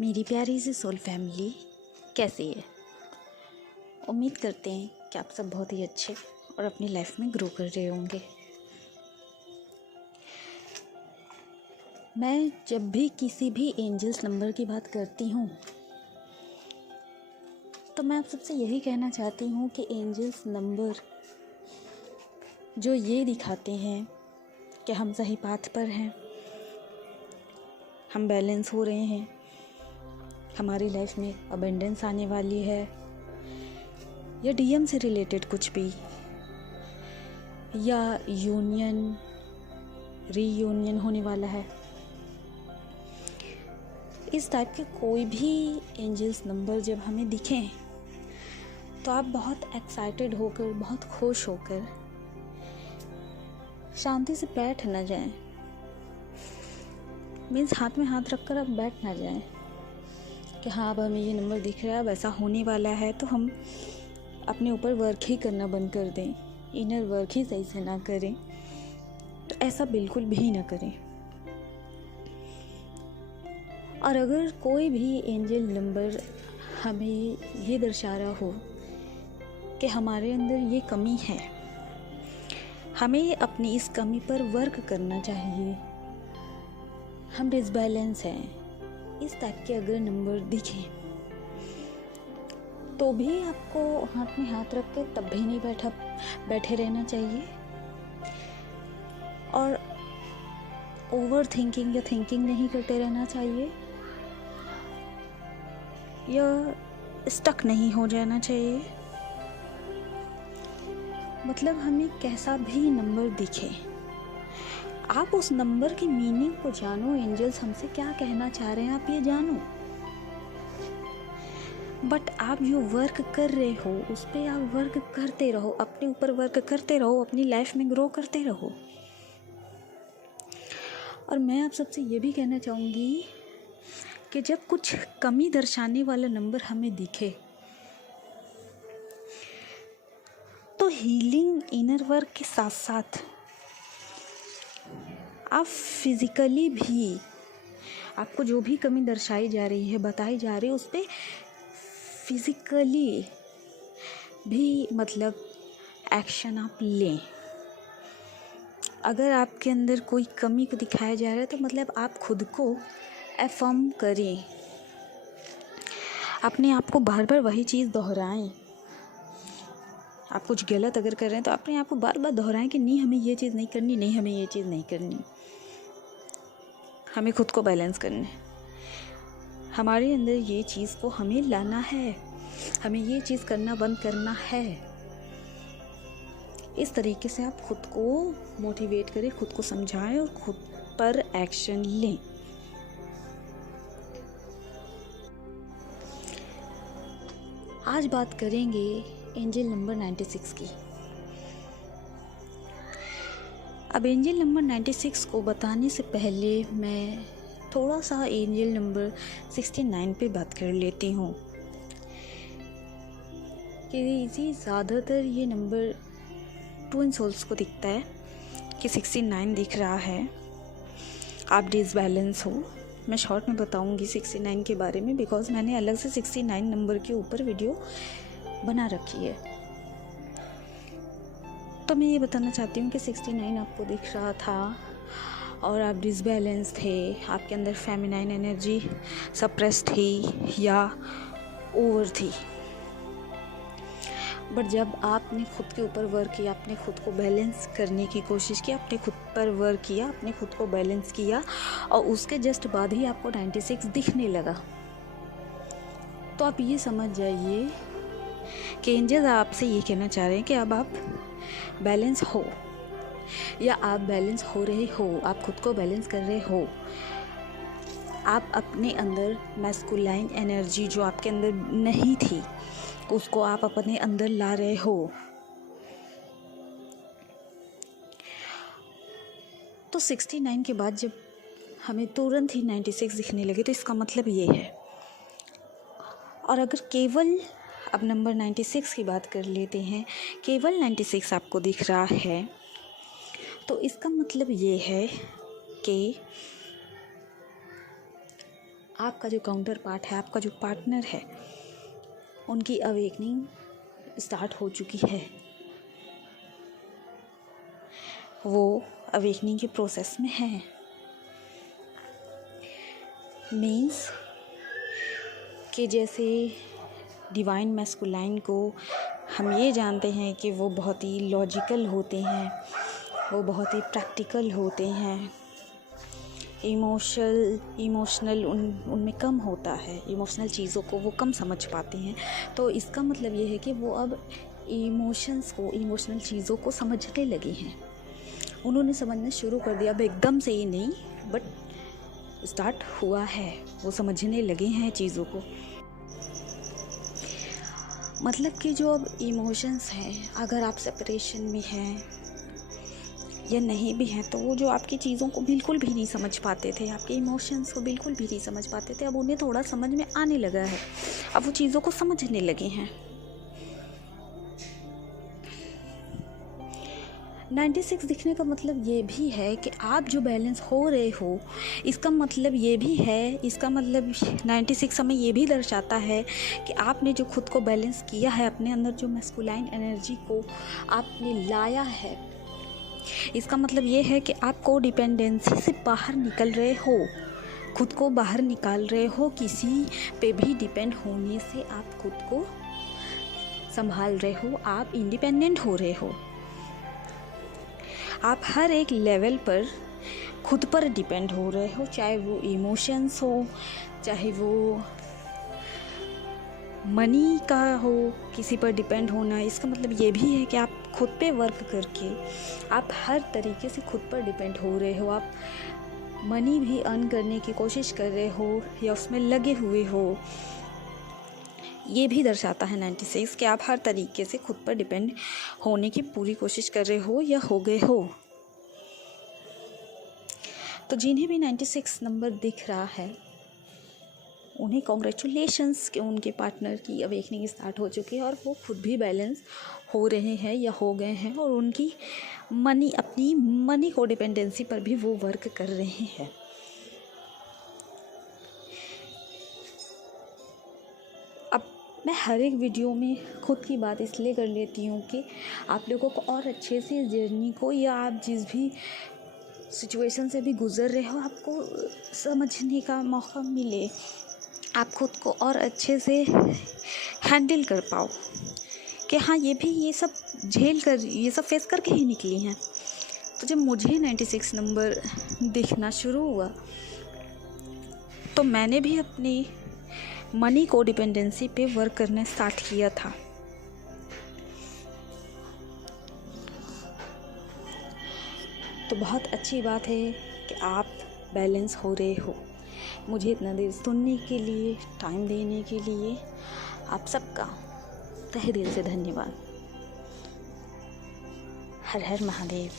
मेरी प्यारी सी soul family कैसी है। उम्मीद करते हैं कि आप सब बहुत ही अच्छे और अपनी लाइफ में ग्रो कर रहे होंगे। मैं जब भी किसी भी एंजल्स नंबर की बात करती हूँ तो मैं आप सबसे यही कहना चाहती हूँ कि एंजल्स नंबर जो ये दिखाते हैं कि हम सही पाथ पर हैं, हम बैलेंस हो रहे हैं, हमारी लाइफ में अबंडेंस आने वाली है, या डीएम से रिलेटेड कुछ भी, या यूनियन रीयूनियन होने वाला है, इस टाइप के कोई भी एंजल्स नंबर जब हमें दिखें तो आप बहुत एक्साइटेड होकर, बहुत खुश होकर शांति से बैठ ना जाएं। मीन्स हाथ में हाथ रखकर आप बैठ ना जाएं कि हाँ अब हमें ये नंबर दिख रहा है, अब ऐसा होने वाला है, तो हम अपने ऊपर वर्क ही करना बंद कर दें, इनर वर्क ही सही से ना करें। तो ऐसा बिल्कुल भी ना करें। और अगर कोई भी एंजल नंबर हमें ये दर्शा रहा हो कि हमारे अंदर ये कमी है, हमें अपनी इस कमी पर वर्क करना चाहिए, हम डिसबैलेंस हैं, इस टाइप के अगर नंबर दिखें तो भी आपको हाथ में हाथ रख के तब भी नहीं बैठे रहना चाहिए और ओवर थिंकिंग या थिंकिंग नहीं करते रहना चाहिए या स्टक नहीं हो जाना चाहिए। मतलब हमें कैसा भी नंबर दिखे, आप उस नंबर की मीनिंग को जानो। एंजल्स हमसे क्या कहना चाह रहे हैं आप ये जानो, बट आप जो वर्क कर रहे हो उस पर आप वर्क करते रहो, अपने ऊपर वर्क करते रहो, अपनी लाइफ में ग्रो करते रहो। और मैं आप सबसे ये भी कहना चाहूँगी कि जब कुछ कमी दर्शाने वाला नंबर हमें दिखे तो हीलिंग इनर वर्क के साथ साथ आप फिज़िकली भी, आपको जो भी कमी दर्शाई जा रही है, बताई जा रही है, उस पर फिज़िकली भी मतलब एक्शन आप लें। अगर आपके अंदर कोई कमी को दिखाया जा रहा है तो मतलब आप खुद को अफर्म करें, अपने आप को बार बार वही चीज़ दोहराएं। आप कुछ गलत अगर कर रहे हैं तो अपने आप को बार बार दोहराएं कि नहीं हमें ये चीज़ नहीं करनी, नहीं हमें ये चीज़ नहीं करनी, हमें खुद को बैलेंस करना है, हमारे अंदर ये चीज़ को हमें लाना है, हमें ये चीज़ करना बंद करना है। इस तरीके से आप खुद को मोटिवेट करें, खुद को समझाएं और खुद पर एक्शन लें। आज बात करेंगे एंजल नंबर 96 की। अब एंजल नंबर 96 को बताने से पहले मैं थोड़ा सा एंजल नंबर 69 पे बात कर लेती हूँ कि ज़्यादातर ये नंबर ट्विन सोल्स को दिखता है कि 69 दिख रहा है, आप डिसबैलेंस हो। मैं शॉर्ट में बताऊंगी 69 के बारे में, बिकॉज मैंने अलग से 69 नंबर के ऊपर वीडियो बना रखी है। तो मैं ये बताना चाहती हूँ कि 69 आपको दिख रहा था और आप डिसबैलेंस थे, आपके अंदर फेमिनाइन एनर्जी सप्रेस थी या ओवर थी। बट जब आपने खुद के ऊपर वर्क किया, आपने खुद को बैलेंस करने की कोशिश की, आपने खुद पर वर्क किया, आपने खुद को बैलेंस किया और उसके जस्ट बाद ही आपको 96 दिखने लगा, तो आप ये समझ जाइए कि एंजल्स आपसे ये कहना चाह रहे हैं कि अब आप बैलेंस हो, या आप बैलेंस हो रहे हो, आप खुद को बैलेंस कर रहे हो। आप अपने अंदर मैस्कुलाइन एनर्जी जो आपके अंदर नहीं थी उसको आप अपने अंदर ला रहे हो। तो 69 के बाद जब हमें तुरंत ही 96 दिखने लगे तो इसका मतलब ये है। और अगर केवल अब नंबर 96 की बात कर लेते हैं, केवल 96 आपको दिख रहा है तो इसका मतलब ये है कि आपका जो काउंटर पार्ट है, आपका जो पार्टनर है, उनकी अवेकनिंग स्टार्ट हो चुकी है। वो अवेकनिंग के प्रोसेस में है। मीन्स कि जैसे डिवाइन मैस्कुलाइन को हम ये जानते हैं कि वो बहुत ही लॉजिकल होते हैं, वो बहुत ही प्रैक्टिकल होते हैं, इमोशनल उनमें कम होता है, इमोशनल चीज़ों को वो कम समझ पाते हैं। तो इसका मतलब ये है कि वो अब इमोशनल चीज़ों को समझने लगे हैं। उन्होंने समझना शुरू कर दिया, अब एकदम से ही नहीं, बट स्टार्ट हुआ है, वो समझने लगे हैं चीज़ों को। मतलब कि जो अब इमोशंस हैं, अगर आप सेपरेशन में हैं या नहीं भी हैं, तो वो जो आपकी चीज़ों को बिल्कुल भी नहीं समझ पाते थे, आपके इमोशंस को बिल्कुल भी नहीं समझ पाते थे, अब उन्हें थोड़ा समझ में आने लगा है, अब वो चीज़ों को समझने लगे हैं। 96 दिखने का मतलब ये भी है कि आप जो बैलेंस हो रहे हो, इसका मतलब ये भी है, इसका मतलब 96 हमें ये भी दर्शाता है कि आपने जो खुद को बैलेंस किया है, अपने अंदर जो मैस्कुलाइन एनर्जी को आपने लाया है, इसका मतलब ये है कि आप को डिपेंडेंसी से बाहर निकल रहे हो, खुद को बाहर निकाल रहे हो, किसी पे भी डिपेंड होने से आप खुद को संभाल रहे हो, आप इंडिपेंडेंट हो रहे हो। आप हर एक लेवल पर खुद पर डिपेंड हो रहे हो, चाहे वो इमोशंस हो, चाहे वो मनी का हो, किसी पर डिपेंड होना। इसका मतलब ये भी है कि आप खुद पे वर्क करके आप हर तरीके से खुद पर डिपेंड हो रहे हो, आप मनी भी अर्न करने की कोशिश कर रहे हो या उसमें लगे हुए हो। ये भी दर्शाता है 96 कि आप हर तरीके से खुद पर डिपेंड होने की पूरी कोशिश कर रहे हो या हो गए हो। तो जिन्हें भी 96 नंबर दिख रहा है, उन्हें कॉन्ग्रेचुलेशंस कि उनके पार्टनर की अवेकनिंग स्टार्ट हो चुकी है और वो खुद भी बैलेंस हो रहे हैं या हो गए हैं, और उनकी अपनी मनी को डिपेंडेंसी पर भी वो वर्क कर रहे हैं। अब मैं हर एक वीडियो में खुद की बात इसलिए कर लेती हूँ कि आप लोगों को और अच्छे से इस जर्नी को, या आप जिस भी सिचुएशन से भी गुज़र रहे हो, आपको समझने का मौका मिले, आप खुद को और अच्छे से हैंडल कर पाओ कि हाँ, ये सब झेल कर, ये सब फेस करके ही निकली हैं। तो जब मुझे 96 नंबर दिखना शुरू हुआ, तो मैंने भी अपनी मनी को डिपेंडेंसी पे वर्क करना स्टार्ट किया था। तो बहुत अच्छी बात है कि आप बैलेंस हो रहे हो। मुझे इतना देर सुनने के लिए, टाइम देने के लिए आप सबका तहे दिल से धन्यवाद। हर हर महादेव।